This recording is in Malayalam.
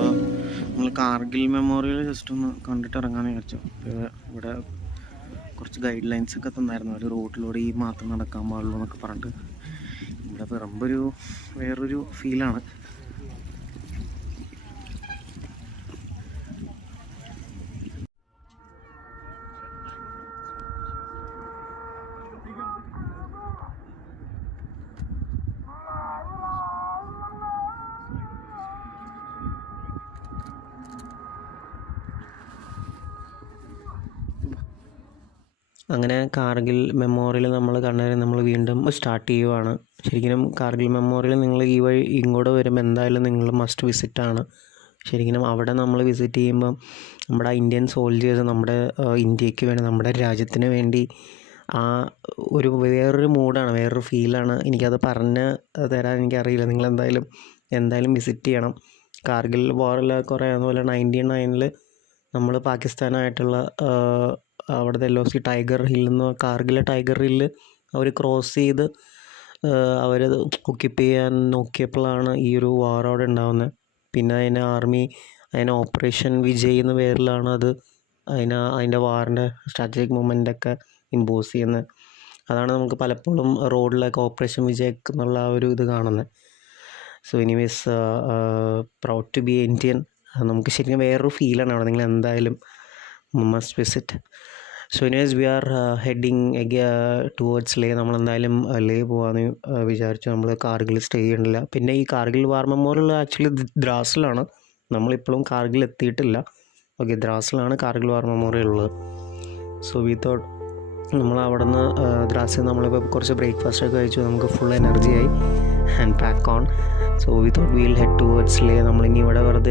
അപ്പോൾ നമ്മൾ കാർഗിൽ മെമ്മോറിയൽ ജസ്റ്റ് ഒന്ന് കണ്ടിട്ട് ഇറങ്ങാമെന്ന് വിചാരിച്ചു. ഇവിടെ കുറച്ച് ഗൈഡ് ലൈൻസ് ഒക്കെ തന്നായിരുന്നു. ഒരു റോഡിലൂടെ ഈ മാത്രം നടക്കാൻ പാടുള്ളൂ എന്നൊക്കെ പറഞ്ഞിട്ട്. ഇവിടെ പറയുമ്പോൾ വേറൊരു ഫീലാണ്. അങ്ങനെ കാർഗിൽ മെമ്മോറിയൽ നമ്മൾ കണ്ടതിന് നമ്മൾ വീണ്ടും സ്റ്റാർട്ട് ചെയ്യുവാണ്. ശരിക്കും കാർഗിൽ മെമ്മോറിയൽ നിങ്ങൾ ഈ വഴി ഇങ്ങോട്ട് വരുമ്പോൾ എന്തായാലും നിങ്ങൾ മസ്റ്റ് വിസിറ്റാണ്. ശരിക്കും അവിടെ നമ്മൾ വിസിറ്റ് ചെയ്യുമ്പം നമ്മുടെ ഇന്ത്യൻ സോൾജേഴ്സ് നമ്മുടെ ഇന്ത്യക്ക് വേണ്ടി നമ്മുടെ രാജ്യത്തിന് വേണ്ടി ആ ഒരു വേറൊരു മൂഡാണ്, വേറൊരു ഫീലാണ്. എനിക്കത് പറഞ്ഞ് തരാൻ എനിക്കറിയില്ല. എന്തായാലും വിസിറ്റ് ചെയ്യണം. കാർഗിൽ വാറിൽ കുറേ അതുപോലെ 99 നമ്മൾ പാകിസ്ഥാനായിട്ടുള്ള അവിടുത്തെ LOC ടൈഗർ ഹില്ലെന്ന് കാർഗിലെ ടൈഗർ ഹില്ല് അവർ ക്രോസ് ചെയ്ത് അവരത് ഒക്യുപ്പൈ ചെയ്യാൻ നോക്കിയപ്പോഴാണ് ഈ ഒരു വാർ അവിടെ ഉണ്ടാകുന്നത്. പിന്നെ അതിനെ ഓപ്പറേഷൻ വിജയ് എന്ന പേരിലാണ് അതിൻ്റെ വാറിൻ്റെ സ്ട്രാറ്റജിക് മൂവ്മെൻ്റൊക്കെ ഇമ്പോസ് ചെയ്യുന്നത്. അതാണ് നമുക്ക് പലപ്പോഴും റോഡിലൊക്കെ ഓപ്പറേഷൻ വിജയ് എന്നുള്ള ആ ഒരു ഇത് കാണുന്നത്. So anyways proud to be Indian. നമുക്ക് ശരിക്കും വേറൊരു ഫീലാണ് അവിടെ. നിങ്ങൾ എന്തായാലും must visit. So anyways we are heading towards Leh. നമ്മളെന്തായാലും ലേ പോകാമെന്ന് വിചാരിച്ചു. നമ്മൾ കാർഗിൽ സ്റ്റേ ചെയ്യണില്ല. പിന്നെ ഈ കാർഗിൽ വാർ മെമ്മോറിയൽ ആക്ച്വലി ദ്രാസിലാണ്. നമ്മളിപ്പോഴും കാർഗിൽ എത്തിയിട്ടില്ല. ഓക്കെ, ദ്രാസിലാണ് കാർഗിൽ വാർ മെമ്മോറിയൽ ഉള്ളത്. സോ വി തോട്ട് നമ്മൾ അവിടെ നിന്ന് ദ്രാസിൽ നമ്മളിപ്പോൾ കുറച്ച് ബ്രേക്ക്ഫാസ്റ്റ് ഒക്കെ കഴിച്ചു. നമുക്ക് ഫുൾ എനർജി ആയി and pack on. So we thought will head towards Leh. നമ്മളിനി ഇവിടെ വെറുതെ